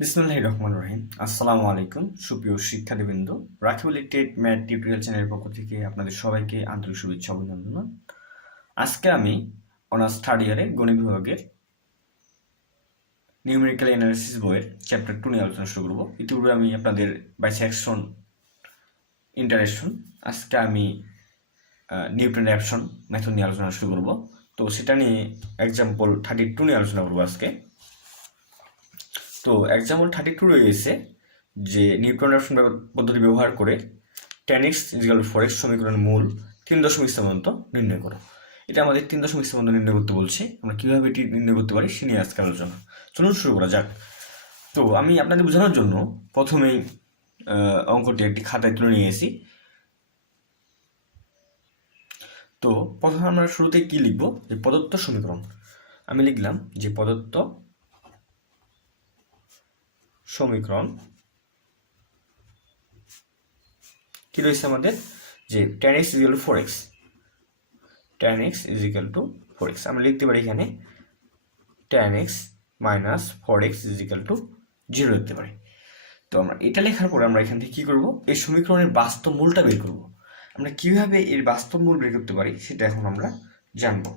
বিসমিল্লাহির রহমানির রহিম। আসসালামু আলাইকুম সুপ্রিয় শিক্ষার্থীবৃন্দ, রাখিবুল টেট ম্যাথ টিউটোরিয়াল চ্যানেলের পক্ষ থেকে আপনাদের সবাইকে আন্তরিক শুভেচ্ছা অভিনন্দন। আজকে আমি অনার্স থার্ড ইয়ারে গণিত বিভাগের নিউমেরিক্যাল অ্যানালিসিস বইয়ের চ্যাপ্টার 2 নিয়ে আলোচনা শুরু করব। ইতিপূর্বে আমি আপনাদের বাইসেকশন, ইন্টারেকশন, আজকে আমি নিউটন রাফসন মেথড নিয়ে আলোচনা শুরু করব। তো সেটা নিয়ে এক্সাম্পল 32 নিয়ে আলোচনা করবো আজকে। তো এক্সাম্পল 32 রয়েছে যে নিউটন রাফসন পদ্ধতি ব্যবহার করে tanx = 4x সমীকরণের মূল 3 স্থানাঙ্ক নির্ণয় করো। এটা আমাদের 3 স্থানাঙ্ক নির্ণয় করতে বলছে। আমরা কিভাবে এটি নির্ণয় করতে পারি সে নিয়ে আজকে আলোচনা। চলুন শুরু করা যাক। তো আমি আপনাদের বোঝানোর জন্য প্রথমেই অঙ্কটি একটি খাতায় তুলে নিয়ে এসেছি। তো প্রথমে আমরা শুরুতেই কি লিখব, যে প্রদত্ত সমীকরণ। আমি লিখলাম যে প্রদত্ত সমীকরণ কি রয়েছে আমাদের, যে tanx = 4x, tanx = 4x। আমরা লিখতে পারি এখানে tanx - 4x = 0 লিখতে পারি। তো আমরা এটা লেখার পরে আমরা এখান থেকে কি করব, এই সমীকরণের বাস্তব মূলটা বের করব। আমরা কিভাবে এর বাস্তব মূল বের করতে পারি সেটা এখন আমরা জানবো।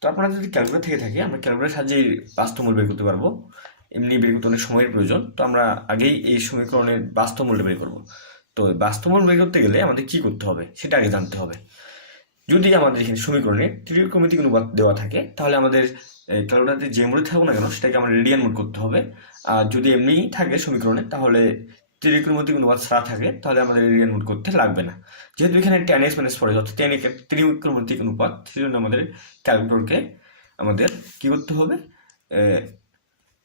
তো আপনারা যদি ক্যালকুলেটর থেকে থাকে, আমরা ক্যালকুলেটর সাহায্যে বাস্তব মূল বের করতে পারবো। এমনি বের করতে অনেক সময়ের প্রয়োজন। তো আমরা আগেই এই সমীকরণের বাস্তব মূলটা বের করব। তো বাস্তব মূল বের করতে গেলে আমাদের কি করতে হবে সেটা আগে জানতে হবে। যদি আমাদের এখানে সমীকরণে ত্রিকোণমিতিক অনুপাত দেওয়া থাকে, তাহলে আমাদের ক্যালকুলেটরে যে মোডে থাকুক না কেন সেটাকে আমরা রেডিয়ান মোড করতে হবে। আর যদি এমনি থাকে সমীকরণে, তাহলে ত্রিকোণমিতিক অনুপাত ছাড়া থাকে, তাহলে আমাদের রেডিয়ান মোড করতে লাগবে না। যেহেতু এখানে tanx - 4x অর্থাৎ ত্রিকোণমিতিক অনুপাত, সেজন্য আমাদের ক্যালকুলেটরকে আমাদের কি করতে হবে,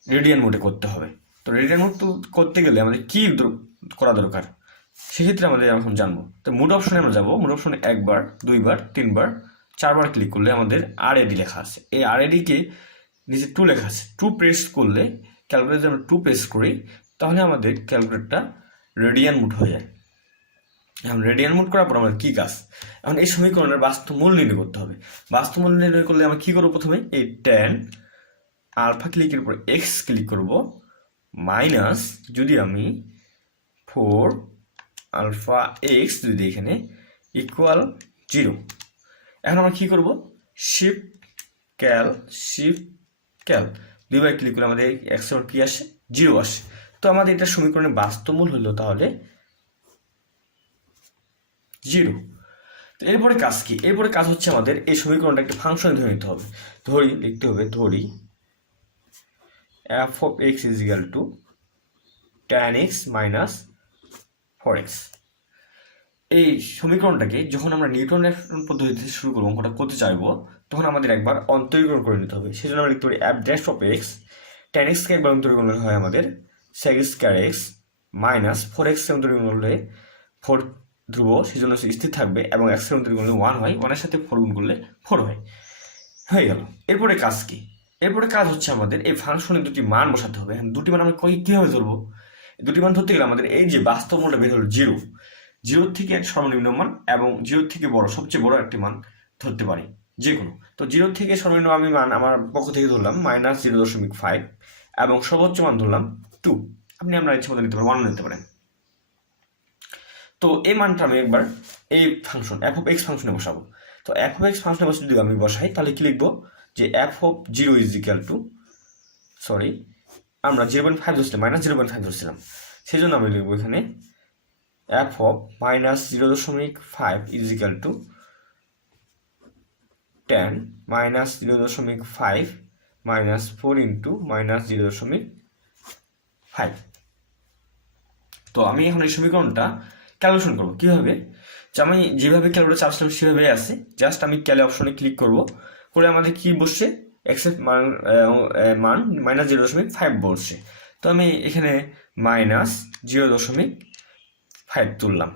রেডিয়ান মোডে করতে হবে। তো রেডিয়ান মোড করতে গেলে আমাদের কি করা দরকার সেক্ষেত্রে আমাদের এখন জানবো। তো মোড অপশনে আমরা যাবো। মোড অপশনে 1 বার, 2 বার, 3 বার, 4 বার ক্লিক করলে আমাদের RAD লেখা আছে। এই RAD-কে নিচে 2 লেখা আছে। 2 প্রেস করলে, ক্যালকুলেটর আমরা 2 প্রেস করি, তাহলে আমাদের ক্যালকুলেটরটা রেডিয়ান মোড হয়ে যায়। এখন রেডিয়ান মোড করার পর আমাদের কী কাজ, এখন এই সমীকরণের বাস্তব মূল নির্ণয় করতে হবে। বাস্তব মূল নির্ণয় করলে আমরা কী করবো, প্রথমে এই tan আলফা ক্লিকের উপর x ক্লিক করব, মাইনাস যদি আমি 4 আলফা এক্স যদি এখানে ইকুয়াল 0। এখন আমরা কি করব, শিফট ক্যাল 2 বার ক্লিক করে আমাদের এক্স এর কি আসে, 0 আসে। তো আমাদের এটা সমীকরণের বাস্তব মূল হলো তাহলে 0। তো এরপরে কাজ কি, এরপরে কাজ হচ্ছে আমাদের এই সমীকরণটা একটা ফাংশনে ধরে নিতে হবে। লিখতে হবে f(x) = tanx - 4x। এই সমীকরণটাকে যখন আমরা নিউটন রাফসন পদ্ধতিতে শুরু করবো, অঙ্কটা করতে চাইবো, তখন আমাদের একবার অন্তরীকরণ করে নিতে হবে। সেজন্য আমরা লিখতে পারি f'(x) tanx-কে একবার অন্তরীকরণ করলে হয় আমাদের sec² - 4x অন্তরীকরণ করলে 4 ধ্রুব, সেজন্য স্থির থাকবে, এবং x এর অন্তরীকরণ করলে 1 হয়, 1 এর সাথে 4 গুণ করলে 4 হয়। হয়ে গেল। এরপরে কাজ কি, এরপরে কাজ হচ্ছে আমাদের এই ফাংশনের দুটি মান বসাতে হবে। দুটি মান আমরা কীভাবে ধরবো, দুটি মান ধরতে গেলে আমাদের এই যে বাস্তব মূলটা বের হলো 0, 0 থেকে এক সর্বনিম্ন মান এবং 0 থেকে বড় সবচেয়ে বড় একটি মান ধরতে পারি যে কোনো। তো 0 থেকে সর্বনিম্ন আমি মান আমার পক্ষ থেকে ধরলাম -0.5 এবং সর্বোচ্চ মান ধরলাম 2। আমরা ইচ্ছে মতো নিতে পারেন, 1 নিতে পারেন। তো এই মানটা আমি একবার এই ফাংশন f(x) ফাংশনে বসাবো। তো f(x) ফাংশনে বসে যদি আমি বসাই, তাহলে কি লিখবো, যে f(0) আমরা 0.5 ধরছিলাম, -0.5 ধরছিলাম, সেই জন্য আমি লিখবো এখানে f(-0.5) = tan -0.5 - 4 × -0.5। তো আমি এখন এই সমীকরণটা ক্যালকুলেশন করবো কীভাবে, যে আমি যেভাবে ক্যালকুলেটর চাচ্ছিলাম সেভাবে আছে। জাস্ট আমি ক্যালে অপশনে ক্লিক করবো, করে আমাদের কি বসছে, x এর মান -0.5 বসছে। তো আমি এখানে -0.5 তুললাম,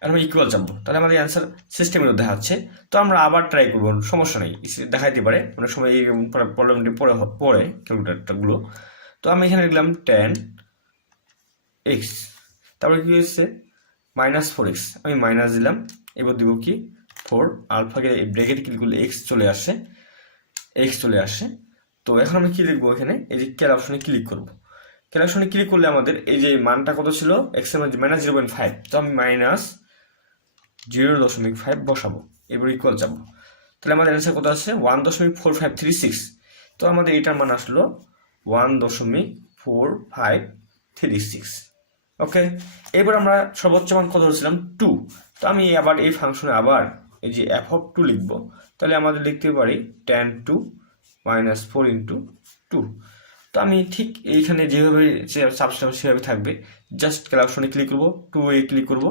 এখন আমি ইকুয়াল চাপবো, তাহলে আমাদের অ্যান্সার সিস্টেমের মধ্যে দেখাচ্ছে। তো আমরা আবার ট্রাই করবো, সমস্যা নেই, দেখাইতে পারে অনেক সময় এই প্রবলেমটি পড়ে ক্যালকুলেটরগুলো। তো আমি এখানে লিখলাম tan x, তারপরে কি হয়েছে -4x, আমি মাইনাস দিলাম, এবার দিব কি 4 আলফাকে ব্র্যাকেটে ক্লিক করলে x চলে আসে, তো এখন আমি কি লিখবো এখানে, এই যে ক্যাল অপশনে ক্লিক করব। ক্যাল অপশনে ক্লিক করলে আমাদের এই যে মানটা কত ছিল, এক্স এর মধ্যে -0.5, তো আমি -0.5 বসাবো, এবার ইকুয়াল যাবো। তাহলে আমাদের অ্যান্সার কত আসছে 1.4536। তো আমাদের এটার মান আসলো 1.4536। ওকে, এবার আমরা সর্বোচ্চ মান কত ধরেছিলাম 2। তো আমি আবার এই ফাংশনে আবার এই যে f(2) লিখবো। তাহলে আমাদের লিখতে পারি tan2 - 4 × 2। তো আমি ঠিক এইখানে যেভাবে সাবস্টিটিউশন সেভাবে থাকবে, জাস্ট ক্যাল অপশনে ক্লিক করবো, 2 এ ক্লিক করবো,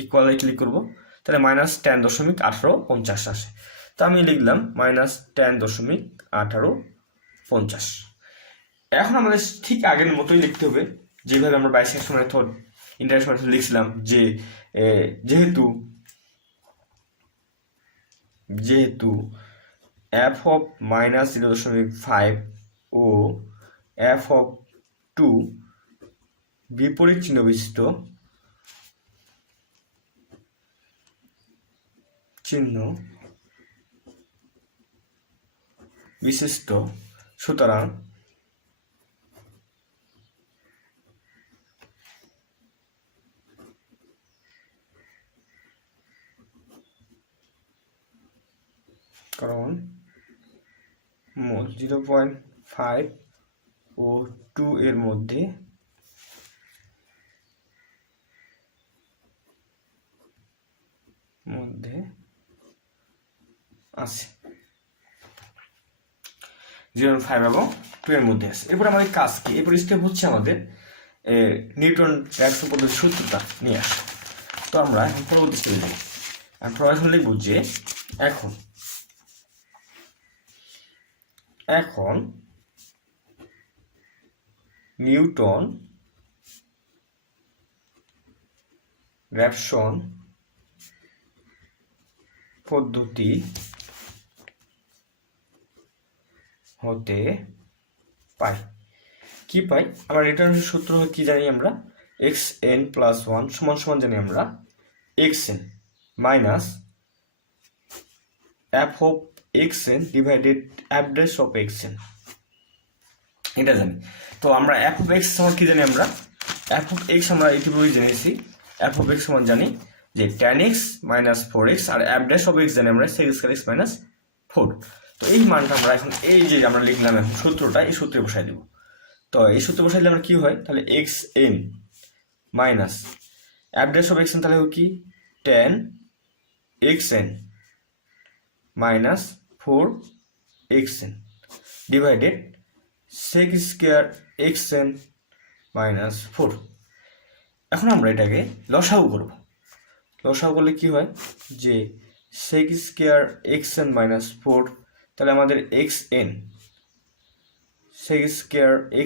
ইকুয়ালে ক্লিক করবো, তাহলে -10.1850 আসে। তো আমি লিখলাম -10.1850। এখন আমাদের ঠিক আগের মতোই লিখতে হবে, যেভাবে আমরা বাইসেকশন মেথড, ইন্টারসেকশন মেথড লিখছিলাম, যে যেহেতু f(-0.5) ও f(2) বিপরীত চিহ্ন বিশিষ্ট, সুতরাং কারণ 0.5 ও 2 এর মধ্যে আছে, 0.5 এবং 2 এর মধ্যে আছে। এরপর আমাদের কাজ কি, এরপর স্টেপ হচ্ছে আমাদের নিউটন রাফসন পদ্ধতির সূত্রটা নিয়ে আসা। তো আমরা এখন পরবর্তী স্টেপে যাই। আমি প্রথমে লিখব যে এখন নিউটন রাফসন পদ্ধতি হতে পাই। কি পাই আমরা, নিউটনের সূত্র কি জানি আমরা, xn+1 জানি আমরা xn minus f(xn) divided f'(xn), এটা জানি। তো আমরা f(x) সমান কি জানি, আমরা f(x) আমরা ইতিপূর্বে জেনেছি, f(x) সমান জানি যে tanx - 4x, আর f'(x) জানি আমরা sec² x - 4। তো এই মানটা আমরা এখন এই যে আমরা লিখলাম এখন সূত্রটা, এই সূত্রে বসাই দেব। তো এই সূত্রে বসাইলে আমরা কি হয়, তাহলে xn মাইনাস f'(xn) তাহলে কি tan xn - 4xn divided sec² xn - 4। এখন আমরা এটাকে লসাগু করব। লসাগু করলে কি হয় যে sec² xn - 4, তাহলে আমাদের xn sec²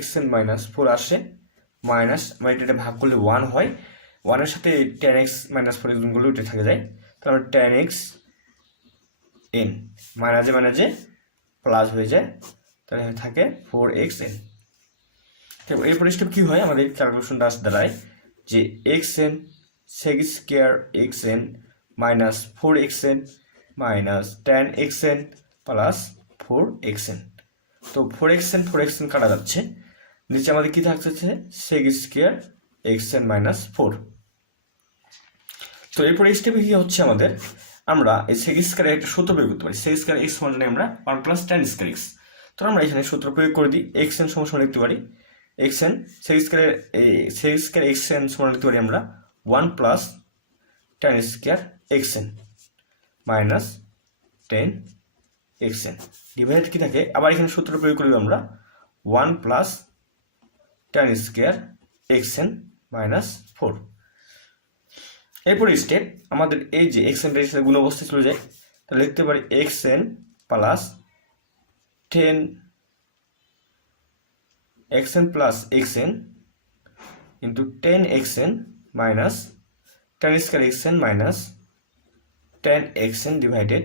xn - 4 আসে, মাইনাস আমরা এটা ভাগ করলে 1 হয়, 1-এর সাথে tan x - 4 গুণ করলে উঠে থাকে যায়, তাহলে tan x n মাইনাসে প্লাস হয়ে যায়, তাহলে থাকে 4xn। এরপর স্টেপ কি হয়, আমাদের ক্যালকুলেশনটা দাঁড়ায় যে xn sec² xn - 4xn minus tan xn plus 4xn। তো 4xn কাটা যাচ্ছে, নিচে আমাদের কি থাকছে sec² xn - 4। তো এরপর এই স্টেপে কি হচ্ছে আমাদের, আমরা এই sec² একটা সূত্র প্রয়োগ করতে পারি। sec² x সমান আমরা 1 + tan² x। তো আমরা এখানে সূত্র প্রয়োগ করে দিই, xn সমান লিখতে পারি xn sec² xn সমান লিখতে পারি আমরা 1 + tan² xn minus 10xn divided কি থাকে, আবার এখানে সূত্র প্রয়োগ করব আমরা 1 + tan² xn - 4। এরপর স্টেপ আমাদের এই যে xn এর সাথে গুণ অবস্থায় চলে যায়, তাহলে লিখতে পারি xn plus 10 xn plus xn into 10xn minus tan² xn minus 10xn divided,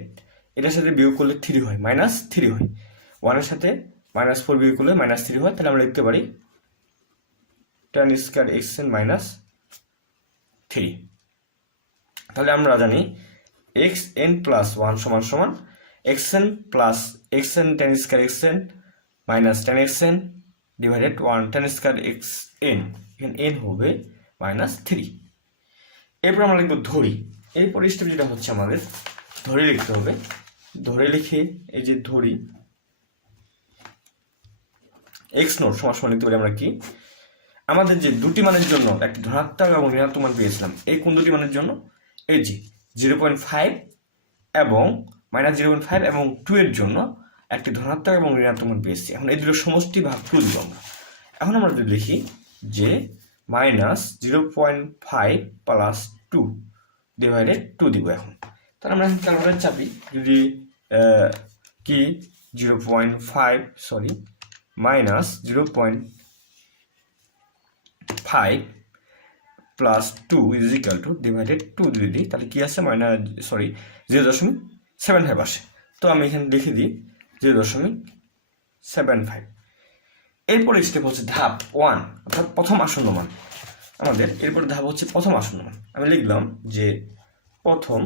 এটার সাথে বিয়োগ করলে 3 হয়, -3 হয়, 1-এর সাথে -4 বিয়োগ করলে -3 হয়, তাহলে আমরা লিখতে পারি tan² xn - 3। তাহলে আমরা জানি xn + 1 সমান xn plus xn tan² xn minus ten x N divided one tan square x N, এখানে এন হবে -3। এরপর আমরা লিখবো ধরি। এরপর স্টেপ যেটা হচ্ছে আমাদের ধরে লিখতে হবে। ধরে লিখে এই যে ধরি এক্স নোট সমান লিখতে পারি আমরা কি, আমাদের যে দুটি মানের জন্য একটি ধনাত্মক এবং ঋণাত্মক মান পেয়েছিলাম, এই কোন দুটি মানের জন্য, এই যে 0.5 এবং -0.5 এবং 2 এর জন্য একটি ধনাত্মক এবং ঋণাত্মক মান পেয়েছি। এখন এই দুটো সমষ্টি ভাগ 2 দিব আমরা। এখন আমরা যদি লিখি যে -0.5 প্লাস 2 ডিভাইডেড 2 দিব। এখন তাহলে আমরা ক্যালকুলেটর চাপি, যদি কি 0.5 sorry -0.5 plus 2 is equal to divided 2 দিয়ে দিই, তাহলে কি আসে 0.75 আসে। তো আমি এখানে লিখে দিই 0.75। এরপরে স্টেপ হচ্ছে ধাপ 1, অর্থাৎ প্রথম আসন্ন মান আমাদের। এরপরে ধাপ হচ্ছে প্রথম আসন্ন মান। আমি লিখলাম যে প্রথম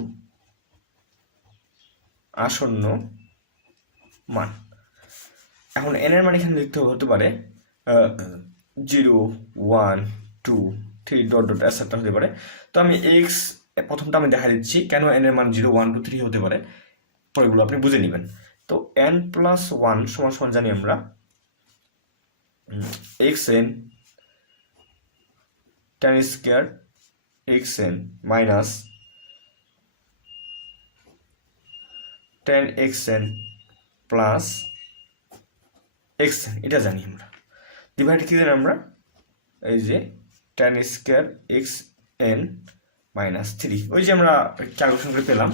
আসন্ন মান। এখন এন এর মান এখানে লিখতে হতে পারে 0, 1, 2, 3 ডট ডট এটসেট্রা হতে পারে। তো আমি এক্স প্রথমটা আমি দেখা দিচ্ছি কেন এন এর মান 0, 1, 2, 3 হতে পারে, পরেগুলো আপনি বুঝে নেবেন। তো n প্লাস 1 সমান সমান জানি আমরা xn tan square xn minus tan xn plus xn, এটা জানি আমরা। ডিভাইড কি জানি আমরা, এই যে tan স্কয়ার xn মাইনাস 3, ওই যে আমরা ক্যালকুলেশন করে পেলাম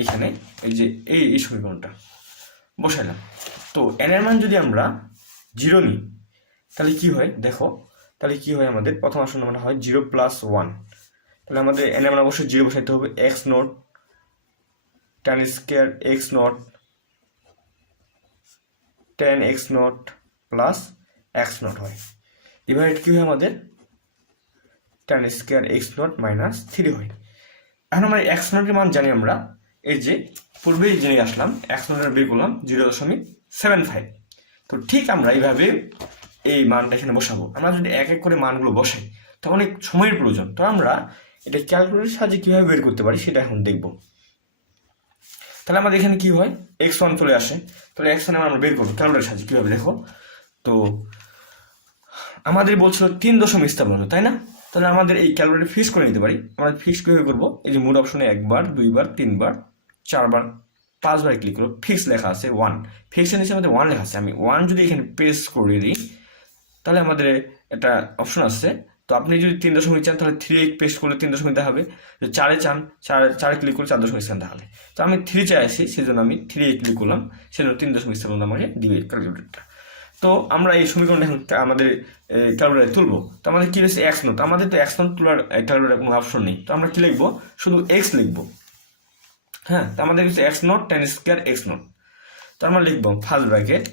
এইখানে, এই যে এই সমীকরণটা বসাইলাম। তো n এর মান যদি আমরা 0 নিই তাহলে কি হয় দেখো, তাহলে কি হয় আমাদের প্রথম আসন্ন মান হয় 0 প্লাস 1। তাহলে আমাদের n এর মান অবশ্যই 0 বসাইতে হবে। x not tan square x not tan x not plus x not হয়। ডিভাইড কি হয় আমাদের tan square x not minus 3 হয়। এখন আমরা x নটের মান জানি আমরা, এই যে পূর্বেই জেনে আসলাম x নটের বের করলাম 0.75। তো ঠিক আমরা এইভাবে এই মানটা এখানে বসাবো। আমরা যদি এক এক করে মানগুলো বসাই তো অনেক সময়ের প্রয়োজন। তো আমরা এটা ক্যালকুলেটরের সাহায্যে কীভাবে বের করতে পারি সেটা এখন দেখব। তাহলে আমাদের এখানে কি হয় x1 চলে আসে। তাহলে x1 আমরা বের করবো ক্যালকুলেটরের সাহায্যে কীভাবে দেখো। তো আমাদের বলছিল 3 দশমিক স্থাপন, তাই না? তাহলে আমাদের এই ক্যালকুলেটর ফিক্স করে নিতে পারি। আমরা ফিক্স কীভাবে করবো, এই যে মোড অপশনে 1 বার 2 বার 3 বার 4 বার 5 বার ক্লিক করবো, ফিক্স লেখা আছে 1, ফিক্সের নিচে আমাদের 1 লেখা আছে। আমি 1 যদি এখানে প্রেস করে দিই তাহলে আমাদের একটা অপশন আসছে। তো আপনি যদি 3 দশমিক চান তাহলে 3 প্রেস করলে 3 দশমিক দেখাবে। যদি 4 চান 4 ক্লিক করলে 4 দশমিক স্থান দেখাবে। তো আমি 3 চাইছি, সেই জন্য আমি 3 ক্লিক করলাম, সেজন্য 3 দশমিক স্থান আমাকে দিবে ক্যালকুলেটরটা। তো আমরা এই সমীকরণটা এখন আমাদের ক্যালকুলেটরে তুলবো। তো আমাদের কি হয়েছে এক্স নোট, আমাদের তো এক্স নোট তোলার ক্যালকুলেটরে কোনো অপশন নেই। তো আমরা কি লিখবো, শুধু এক্স লিখবো। হ্যাঁ, তো আমাদের হচ্ছে x note tan square x note. তো আমরা লিখবো first bracket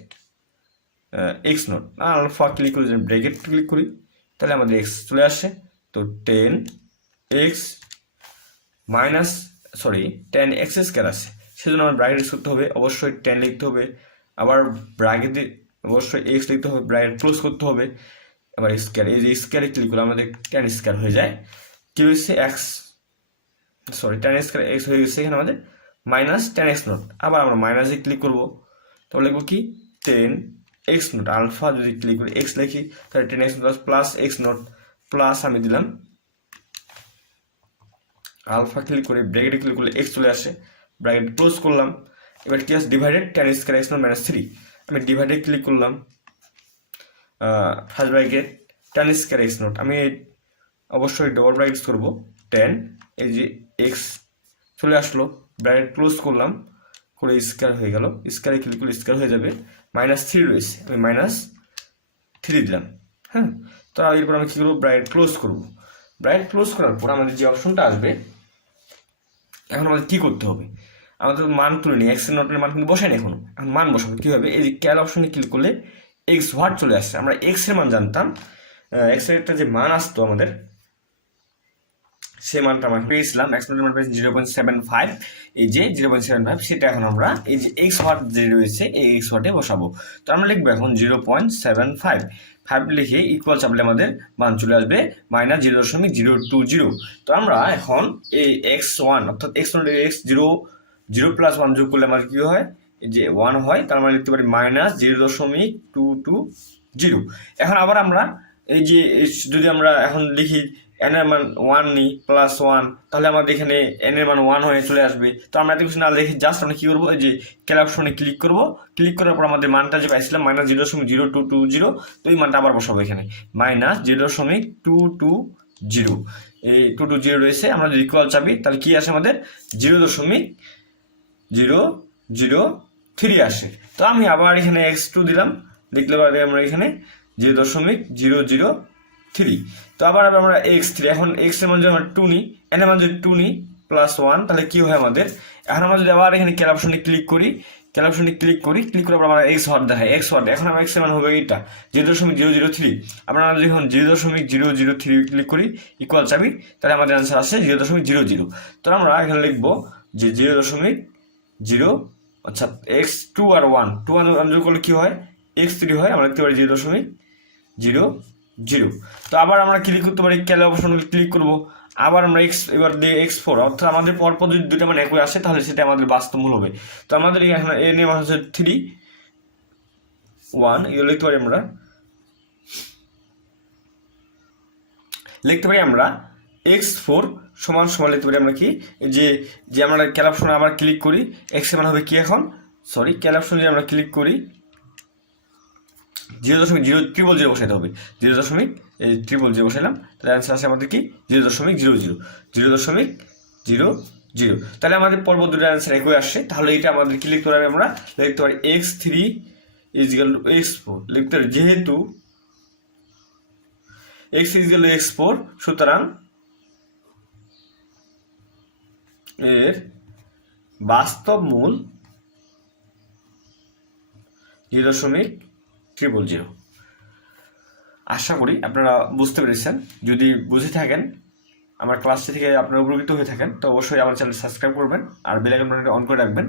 x note, alpha click করি, ব্র্যাকেট ক্লিক করি, তাহলে আমাদের এক্স চলে আসে। তো 10 x minus tan x square আছে, সেজন্য আমার ব্র্যাকেট ইউজ করতে হবে, অবশ্যই 10 লিখতে হবে, আবার ব্র্যাকেটে অবশ্যই এক্স লিখতে হবে, ব্র্যাকেট ক্লোজ করতে হবে, আবার স্কয়ার, এই যে স্কয়ারে ক্লিক করলে আমাদের tan স্কয়ার হয়ে যায়। কি হয়েছে tan স্কয়ার এক্স হয়ে গেছে এখানে আমাদের মাইনাস tan x নোট। আবার আমরা মাইনাসে ক্লিক করবো, তাহলে লিখবো কি 10 x নোট, আলফা যদি ক্লিক করি এক্স লিখি তাহলে 10 x note plus x note, plus আমি দিলাম আলফা ক্লিক করে ব্র্যাকেটে ক্লিক করলে এক্স চলে আসে, ব্র্যাকেট ক্লোজ করলাম। এবার কি আছে divided tan square x node minus 3, আমি ডিভাইডে ক্লিক করলাম, first bracket tan square x note, আমি অবশ্যই ডবল ব্র্যাকেট করবো 10, এই যে এক্স চলে আসলো, ব্র্যাকেট ক্লোজ করলাম করে স্কয়ার হয়ে গেল, স্কয়ারে ক্লিক করলে স্কয়ার হয়ে যাবে, -3 রয়েছে, আমি -3 দিলাম। হ্যাঁ, তো এরপর আমি কী করবো, ব্র্যাকেট ক্লোজ করবো। ব্র্যাকেট ক্লোজ করার পর আমাদের যে অপশনটা আসবে, এখন আমাদের কী করতে হবে, আমাদের মান তুলে নিই, এক্স এর নোটের মান কিন্তু বসাই না এখন মান বসাবো। কী হবে, এই যে ক্যাল অপশনে ক্লিক করলে এক্স হোয়াট চলে আসছে। আমরা এক্স এর মান জানতাম, এক্স এর একটা যে মান আসতো আমাদের, সেই মানটা আমরা পেয়েছিলাম, এক্সপোনেন্টের মান পেয়েছি 0.75, এই যে 0.75 সেটা এখন আমরা এই যে এক্স ওয়াট যে রয়েছে এই এক্স ওয়াটে বসাবো। তো আমরা লিখবো এখন 0.75, 5 লিখে ইকুয়াল চাপলে আমাদের মান চলে আসবে -0.020। তো আমরা এখন এই x1 অর্থাৎ x1 x0 0+1 যোগ করলে আমার কি হয়, এই যে 1 হয়, তার মানে লিখতে পারি -0.220। এখন আবার আমরা এই যে যদি আমরা এখন লিখি n এর মান 1 নিই +1, তাহলে আমাদের এখানে n এর মান 1 হয়ে চলে আসবে। তো আমরা এত কিছু না লিখে জাস্ট আমরা কি করবো, এই যে ক্যালকুলেশনে ক্লিক করব, ক্লিক করার পর আমাদের মানটা যে পাইছিলাম -0.0220, তো এই মানটা আবার বসাবো এখানে -0.220, এই 220 রয়েছে, আমরা যদি ইকুয়াল চাপি তাহলে কি আসে আমাদের 0.003 আসে। তো আমি আবার এখানে x2 দিলাম, লিখলে পারি আমরা এখানে 0.003। তো আবার আমরা x3, এখন x এর মান যদি আমরা 2 নিই, n এর মান যদি 2 নিই +1, তাহলে কি হয় আমাদের, এখন আমরা যদি আবার এখানে ক্যালকুলেশনে ক্লিক করি, ক্লিক করার পর আমরা x ওয়াট দেখাই, x ওয়াট, এখন আমার x এর মান হবে এইটা 0.003। আমরা যখন 0.003 ক্লিক করি ইকুয়াল চাবি, তাহলে আমাদের অ্যান্সার আসছে 0.00। তো আমরা এখানে লিখবো যে 0.0, আচ্ছা x2 আর 1 যোগ করলে কি হয়, x3 হয়, আমরা লিখতে পারি 0.00। তো আবার আমরা ক্লিক করতে পারি, ক্যালকুলেশন ক্লিক করব, আবার আমরা এবার দিয়ে x4, অর্থাৎ আমাদের পরপর যদি দুটো মান একই আসে তাহলে সেটা আমাদের বাস্তবমূল হবে। তো আমাদের এখানে এ নিয়ে মান হচ্ছে 3 1, এগুলো লিখতে পারি আমরা x4 সমান লিখতে পারি আমরা কি, যে আমরা ক্যালকুলেশনে আবার ক্লিক করি, x এর মান হবে কি, এখন ক্যালকুলেশনে যদি আমরা ক্লিক করি 0.000 বসাইতে হবে, 0.000 বসাইলাম, তাহলে অ্যান্সার আসে আমাদের কি 0.00। তাহলে আমাদের পরবর্তী দুটো অ্যান্সার একই আসে। তাহলে এটা আমাদের কি লিখতে পারি, আমরা লিখতে পারি x3 = x4, লিখতে পারি যেহেতু x = x4, সুতরাং এর বাস্তব মূল 0.000। আশা করি আপনারা বুঝতে পেরেছেন। যদি বুঝে থাকেন, আমার ক্লাসটি থেকে আপনারা উপকৃত হয়ে থাকেন, তো অবশ্যই আমার চ্যানেল সাবস্ক্রাইব করবেন আর বেল আইকনটি অন করে রাখবেন।